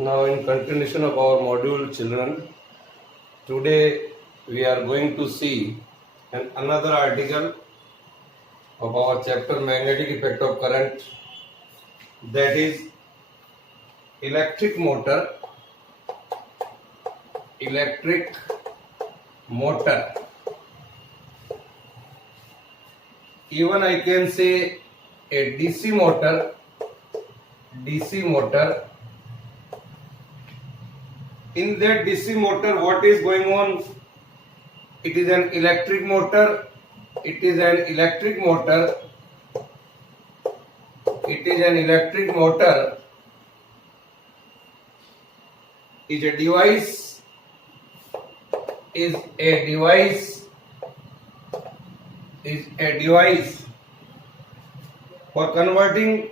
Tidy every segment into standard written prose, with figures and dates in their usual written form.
Now, in continuation of our module, children, today we are going to see another article of our chapter Magnetic Effect of Current, that is electric motor. Electric motor. Even I can say a DC motor. DC motor. In that DC motor, what is going on? It is an electric motor. It is an electric motor. It is an electric motor. Is a device. Is a device. Is a device for converting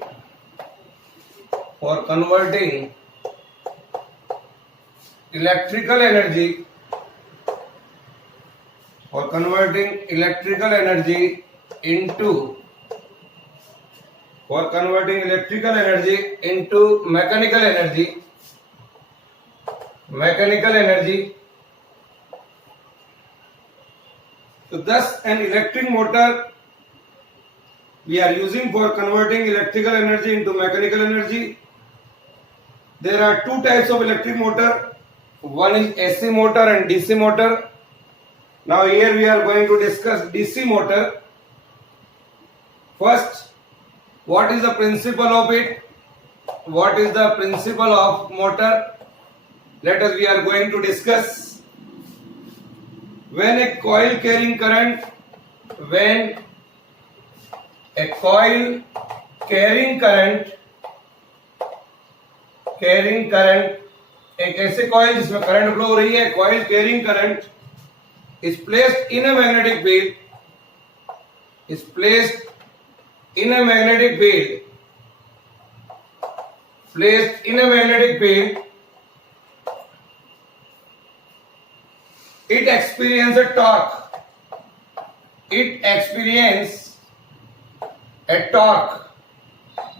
electrical energy into mechanical energy. So thus an electric motor we are using for converting electrical energy into mechanical energy. There are two types of electric motor. One is AC motor and DC motor. Now here we are going to discuss DC motor. First, what is the principle of it? What is the principle of motor? We are going to discuss. When a coil carrying current, एक ऐसे coil जिसमें current flow हो रही है, coil carrying current is placed in a magnetic field, it experiences a torque.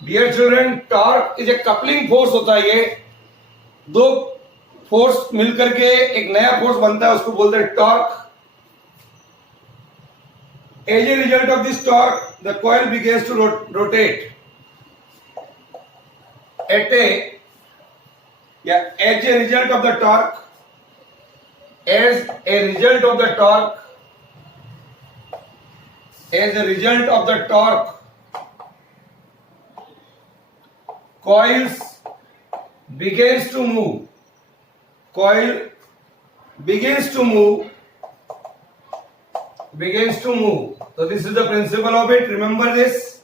Dear children, torque is a coupling force होता है. ये दो फोर्स मिलकर के एक नया फोर्स बनता है, उसको बोलते हैं torque. As a result of this torque, the coil begins to rotate. As a result of the torque, coils begins to move. So this is the principle of it. Remember this.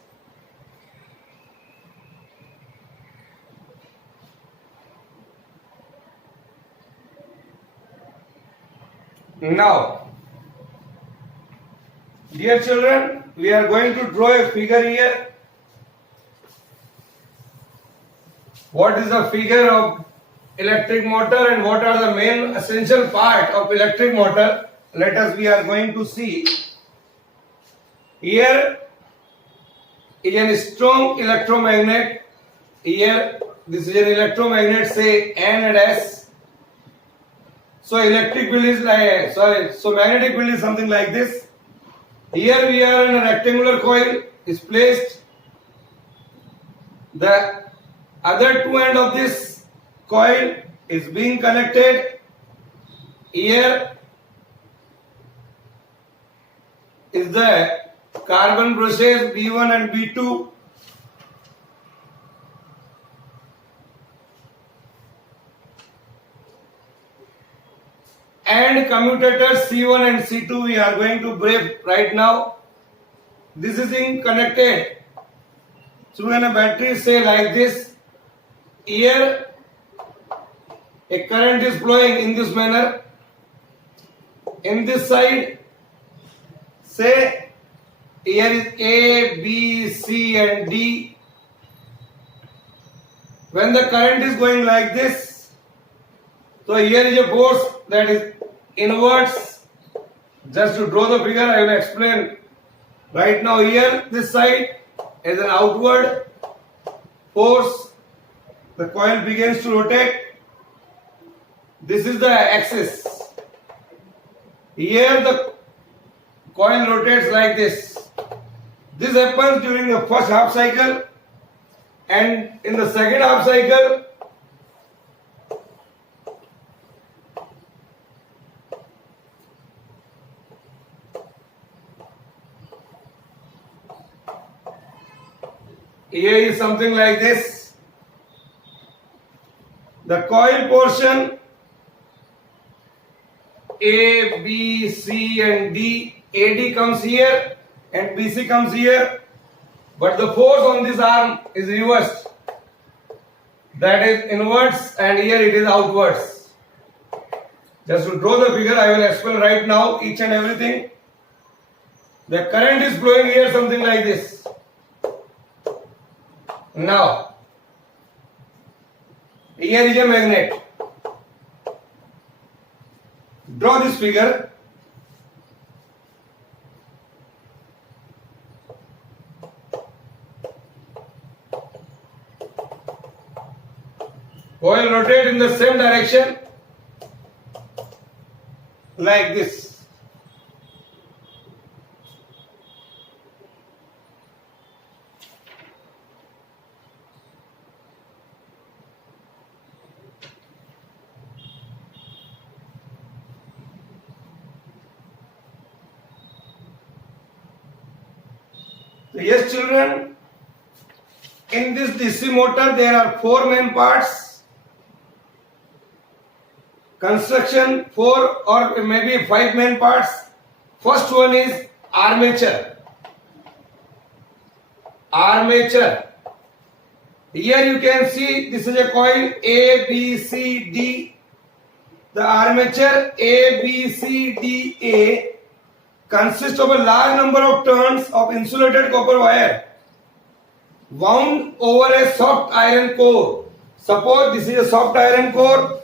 Now, dear children, we are going to draw a figure here. What is the figure of electric motor and what are the main essential part of electric motor? We are going to see. Here is a strong electromagnet. Here this is an electromagnet, say N and S. So magnetic field is something like this. Here we are in a rectangular coil is placed. The other two end of this coil is being connected. Here is the carbon brushes B1 and B2. And commutators C1 and C2 we are going to break right now. This is in connected. So when a battery say like this, here a current is flowing in this manner. In this side, say here is A, B, C and D. When the current is going like this, so here is a force that is inwards. Just to draw the figure, I will explain. Right now here, this side is an outward force. The coil begins to rotate. This is the axis. Here the coil rotates like this. This happens during the first half cycle, and in the second half cycle here is something like this. The coil portion A, B, C and D, AD comes here and BC comes here, but the force on this arm is reversed. That is inwards and here it is outwards. Just to draw the figure, I will explain right now each and everything. The current is flowing here something like this. Now, here is a magnet. Draw this figure. Coil rotate in the same direction like this. So yes, children, in this DC motor there are 4 main parts. Construction 4 or maybe 5 main parts. First one is armature. Armature. Here you can see this is a coil A, B, C, D. The armature A, B, C, D, A consists of a large number of turns of insulated copper wire wound over a soft iron core. Suppose this is a soft iron core,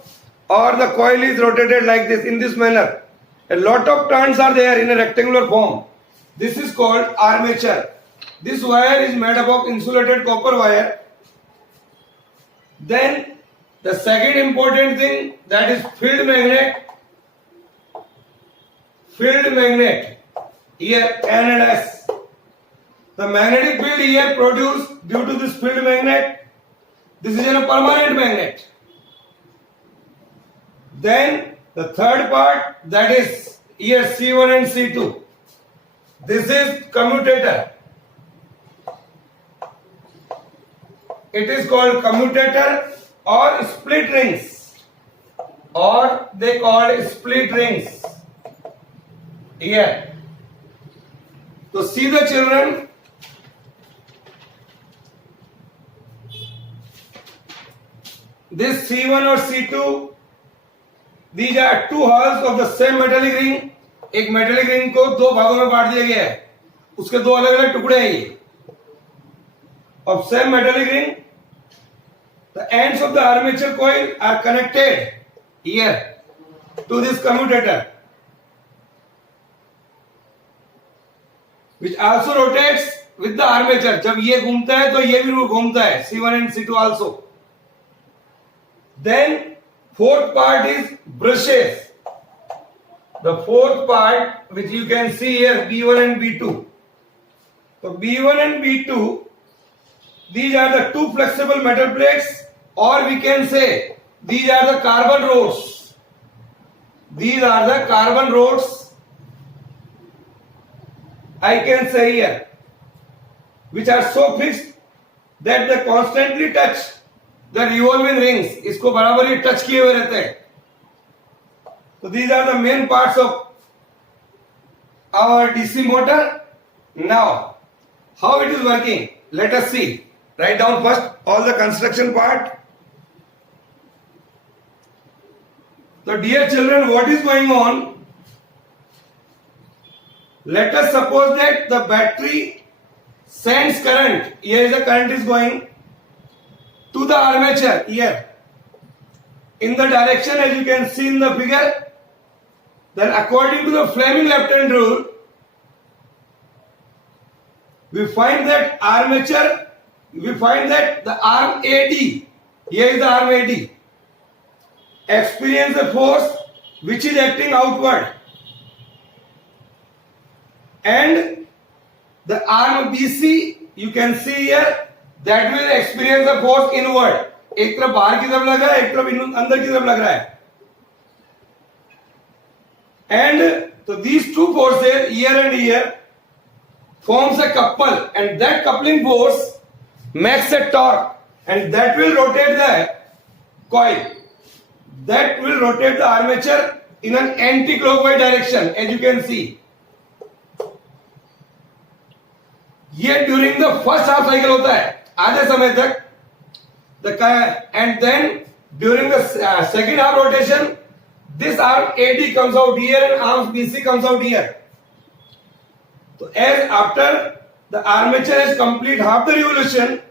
or the coil is rotated like this in this manner. A lot of turns are there in a rectangular form. This is called armature. This wire is made up of insulated copper wire. Then the second important thing, that is field magnet. Field magnet. Here N and S. The magnetic field here produced due to this field magnet. This is a permanent magnet. Then the third part, that is here C1 and C2. This is commutator. It is called commutator or split rings, or they call split rings. Here. So see the children. This C1 or C2, these are 2 halves of the same metallic ring. एक metallic ring को 2 भागों में बांट दिया गया है, उसके 2 अलग अलग टुकड़े हैं ये of same metallic ring. The ends of the armature coil are connected here to this commutator, which also rotates with the armature. जब ये घूमता है तो ये भी घूमता है, C1 and C2 also. Then fourth part is brushes. The fourth part, which you can see here, B1 and B2. So B1 and B2, these are the 2 flexible metal plates, or we can say these are the carbon rods. These are the carbon rods, I can say here, which are so fixed that they constantly touch the revolving rings. इसको बराबर ही touch किए हुए रहते हैं. So these are the main parts of our DC motor. Now, how it is working? Let us see. Write down first all the construction part. So dear children, what is going on? Let us suppose that the battery sends current. Here is the current is going to the armature here in the direction as you can see in the figure. Then according to the Fleming left hand rule, we find that the arm AD, here is the arm AD, experience a force which is acting outward, and the arm BC you can see here that will experience a force inward. एक तरफ बाहर की तरफ लग रहा है, एक तरफ अंदर की तरफ लग रहा है. And so these two forces here and here forms a couple, and that coupling force makes a torque, and that will rotate the coil. That will rotate the armature in an anti-clockwise direction, as you can see. ये during the first half cycle होता है आधे समय तक, and then during the second half rotation, this arm AD comes out here and arm BC comes out here. So as after the armature has complete half the revolution,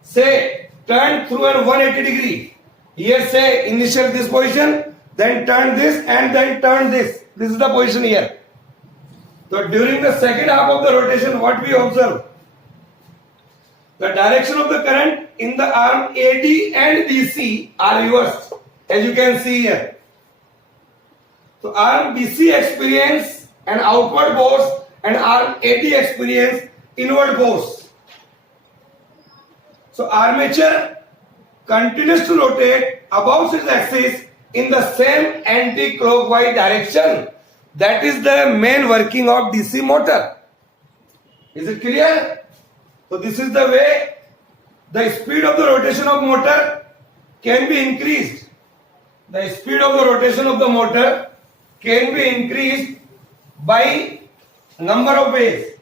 say turn through an 180 degree. Here say initial this position, then turn this and then turn this. This is the position here. So during the second half of the rotation, what we observe? The direction of the current in the arm AD and BC are reversed, as you can see here. So arm BC experience an outward force and arm AD experience inward force. So armature continues to rotate about its axis in the same anti-clockwise direction. That is the main working of DC motor. Is it clear? So this is the way the speed of the rotation of motor can be increased. The speed of the rotation of the motor can be increased by number of ways.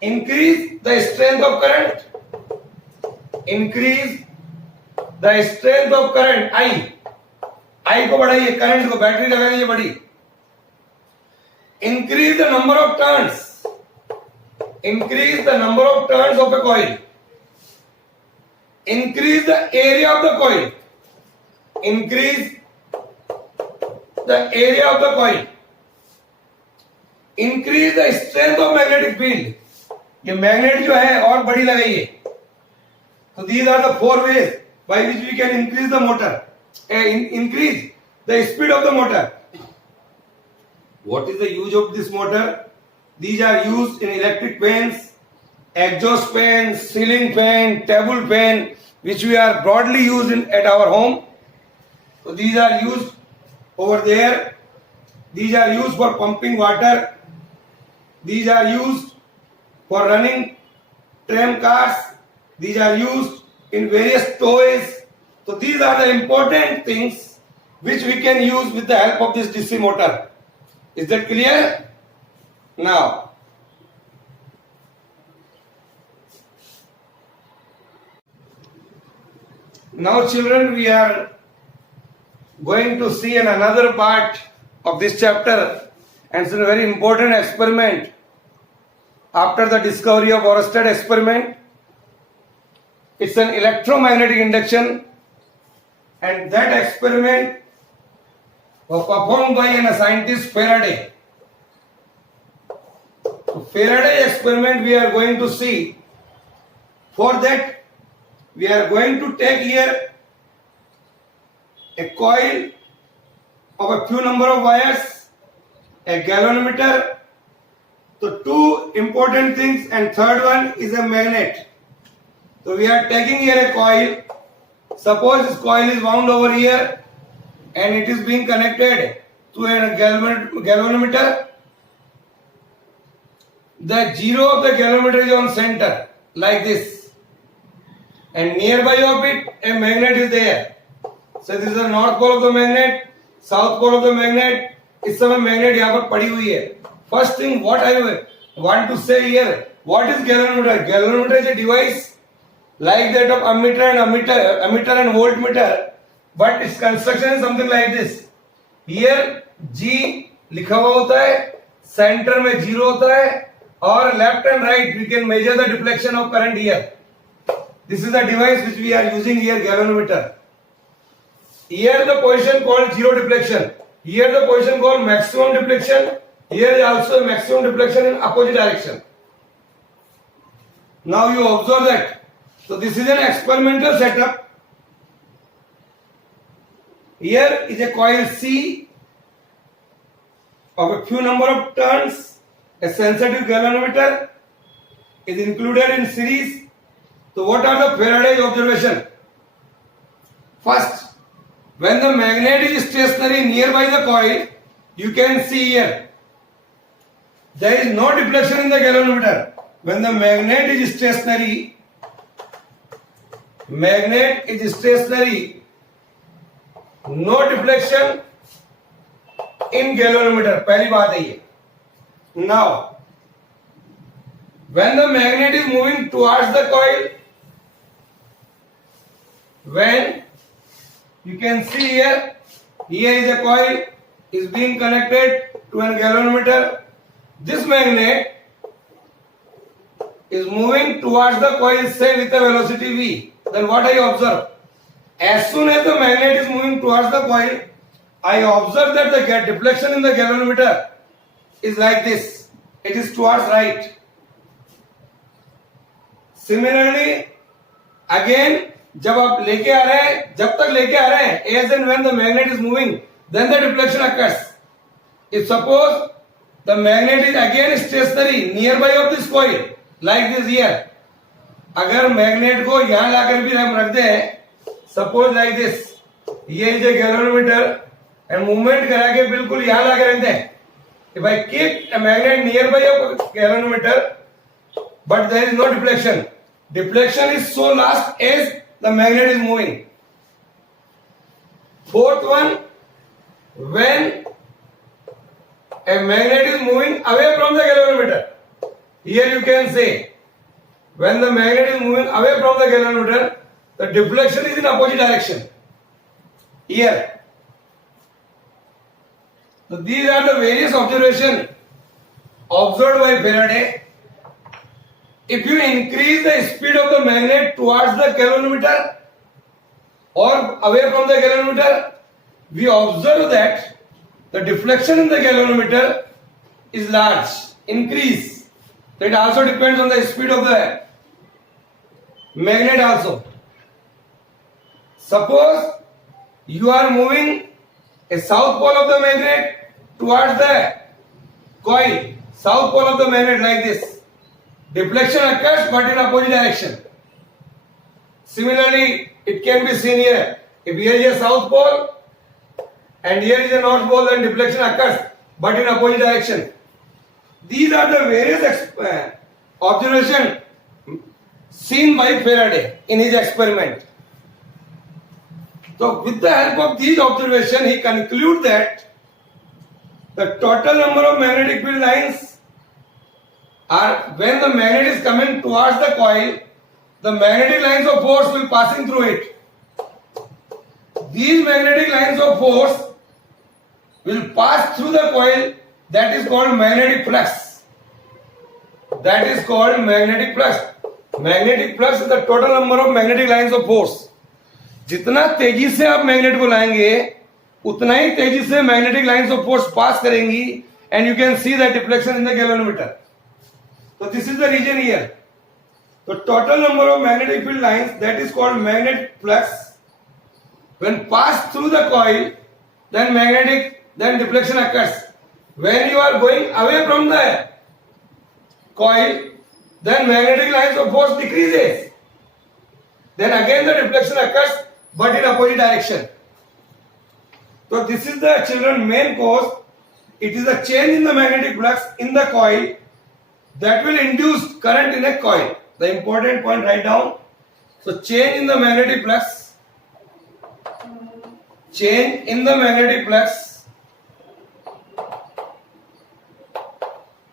Increase the strength of current. Increase the strength of current I को बढ़ाइए, current को, battery लगा दीजिए बड़ी. Increase the number of turns. Increase the number of turns of a coil. Increase the area of the coil. Increase the area of the coil. Increase the strength of magnetic field. ये magnet जो है और बड़ी लगाइए. So these are the four ways by which we can increase the motor, increase the speed of the motor. What is the use of this motor? These are used in electric fans, exhaust fan, ceiling fan, table fan, which we are broadly used at our home. So these are used over there. These are used for pumping water. These are used for running tram cars. These are used in various toys. So these are the important things which we can use with the help of this DC motor. Is that clear? Now, children, we are going to see another part of this chapter, and it's a very important experiment after the discovery of Oersted experiment. It's an electromagnetic induction, and that experiment was performed by a scientist Faraday. So Faraday experiment we are going to see. For that, we are going to take here a coil of a few number of wires, a galvanometer. So two important things, and third one is a magnet. So we are taking here a coil. Suppose this coil is wound over here and it is being connected to a galvanometer. The zero of the galvanometer is on center like this, and nearby of it a magnet is there. So this is the north pole of the magnet, south pole of the magnet. इस समय magnet यहाँ पर पड़ी हुई है. First thing what I want to say here, what is galvanometer? Galvanometer is a device like that of ammeter and voltmeter, but its construction is something like this. Here G लिखा हुआ होता है, center में zero होता है, और left and right we can measure the deflection of current here. This is the device which we are using here, galvanometer. Here the position called zero deflection. Here the position called maximum deflection. Here is also a maximum deflection in opposite direction. Now you observe that. So this is an experimental setup. Here is a coil C of a few number of turns. A sensitive galvanometer is included in series. So what are the Faraday's observation? First, when the magnet is stationary nearby the coil, you can see here, there is no deflection in the galvanometer. When the magnet is stationary, no deflection in galvanometer. पहली बात है ये. Now, when the magnet is moving towards the coil, when you can see here is a coil is being connected to a galvanometer. This magnet is moving towards the coil, say with a velocity v. Then what I observe? As soon as the magnet is moving towards the coil, I observe that the deflection in the galvanometer is like this. It is towards right. Similarly, again, जब आप लेके आ रहे हैं, जब तक लेके आ रहे हैं, as and when the magnet is moving, then the deflection occurs. If suppose the magnet is again stationary nearby of this coil, like this here, अगर मैग्नेट को यहां लाकर भी हम रख दें, सपोज लाइक दिस, ये is a galvanometer and movement करा के बिल्कुल यहां लाकर रख दें. If I keep a magnet nearby of galvanometer, but there is no deflection. Deflection is so last as the magnet is moving. Fourth one, when a magnet is moving away from the galvanometer, here you can say, when the magnet is moving away from the galvanometer, the deflection is in opposite direction. Here. So these are the various observations observed by Faraday. If you increase the speed of the magnet towards the galvanometer or away from the galvanometer, we observe that the deflection in the galvanometer is large, increase. So it also depends on the speed of the magnet also. Suppose you are moving a south pole of the magnet towards the coil, south pole of the magnet like this. Deflection occurs but in opposite direction. Similarly, it can be seen here. If here is a south pole and here is a north pole, then deflection occurs but in opposite direction. These are the various observations seen by Faraday in his experiment. So with the help of these observations, he concludes that the total number of magnetic field lines are, when the magnet is coming towards the coil, the magnetic lines of force will passing through it. These magnetic lines of force will pass through the coil. That is called magnetic flux. That is called magnetic flux. Magnetic flux is the total number of magnetic lines of force. जितना तेजी से आप magnet को लाएंगे उतना ही तेजी से magnetic lines of force pass करेंगी and you can see the deflection in the galvanometer. तो this is the reason here. तो total number of magnetic field lines, that is called magnetic flux. When pass through the coil, then deflection occurs. When you are going away from the coil, then magnetic lines of force decreases. Then again the deflection occurs but in opposite direction. So this is the children main cause. It is a change in the magnetic flux in the coil that will induce current in a coil. The important point, write down. So change in the magnetic flux, change in the magnetic flux,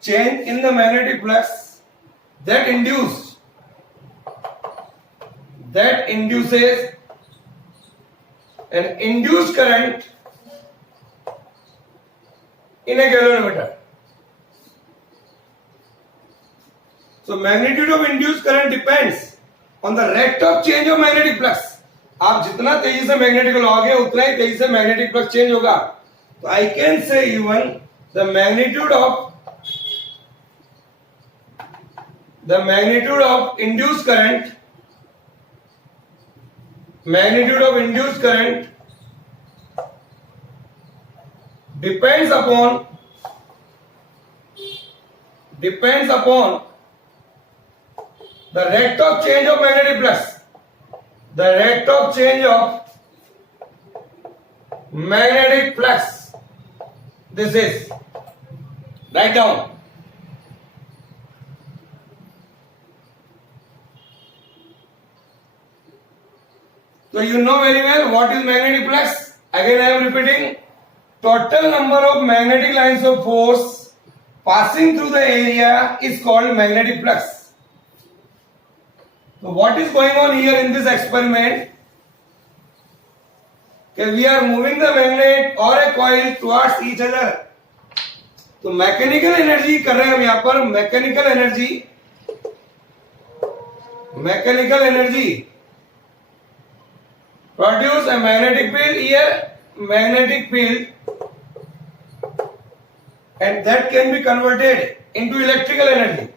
change in the magnetic flux that induces an induced current in a galvanometer. So magnitude of induced current depends on the rate of change of magnetic flux. आप जितना तेजी से magnetic को लाओगे उतना ही तेजी से मैग्नेटिक फ्लक्स चेंज होगा. तो I can say even the magnitude of induced current depends upon the rate of change of magnetic flux. The rate of change of magnetic flux. This is, write down. So you know very well what is magnetic flux. Again I am repeating. Total number of magnetic lines of force passing through the area is called magnetic flux. So what is going on here in this experiment? Okay, we are moving the magnet or a coil towards each other. तो mechanical energy कर रहे हैं हम यहां पर. Mechanical energy produce a magnetic field here, magnetic field, and that can be converted into electrical energy.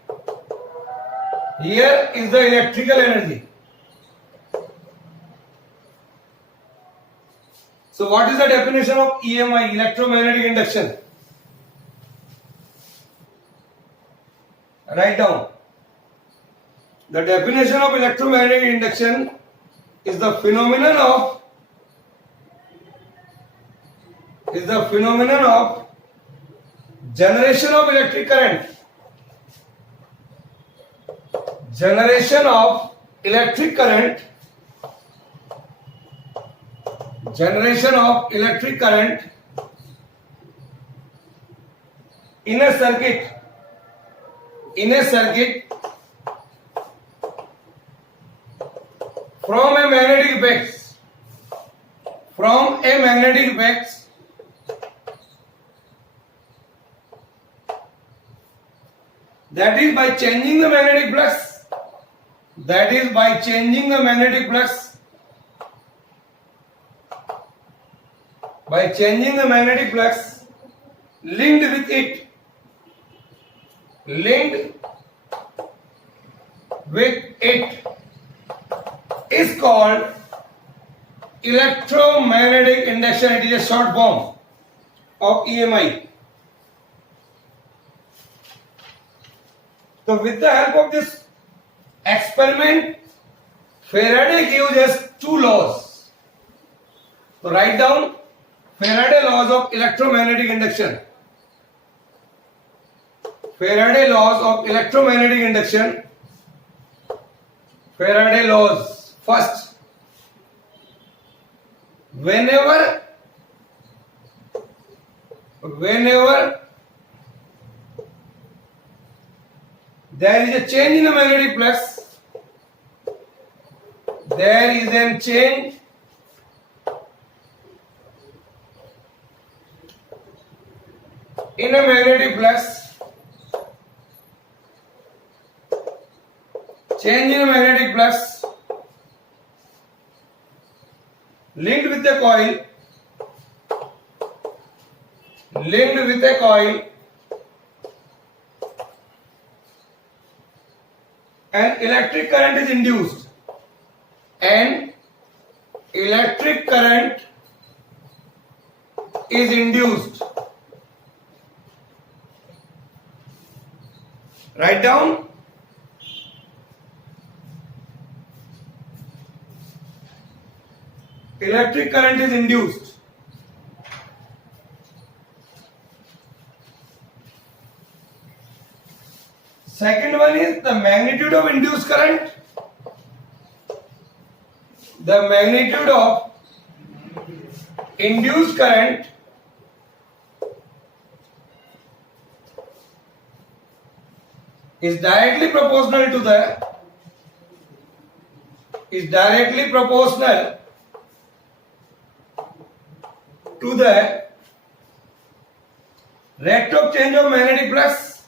Here is the electrical energy. So what is the definition of EMI, electromagnetic induction? Write down. The definition of electromagnetic induction is the phenomenon of generation of electric current. Generation of electric current in a circuit from a magnetic effect that is by changing the magnetic flux linked with it is called electromagnetic induction. It is a short form of EMI. So with the help of this experiment, Faraday gives us two laws. So write down Faraday laws of electromagnetic induction. Faraday laws. First, whenever there is a change in the magnetic flux, there is a change in a magnetic flux, linked with a coil, and electric current is induced. Write down. Electric current is induced. Second one is the magnitude of induced current. The magnitude of induced current is directly proportional to the rate of change of magnetic flux,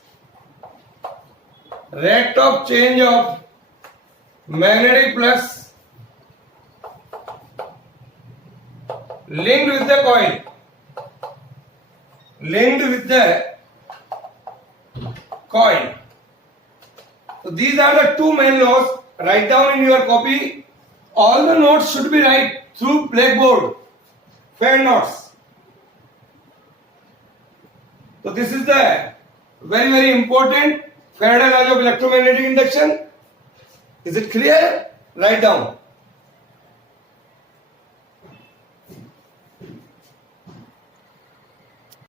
linked with the coil. So these are the two main laws. Write down in your copy. All the notes should be right through blackboard. Fair notes. So this is the very important Faraday law of electromagnetic induction. Is it clear? Write down.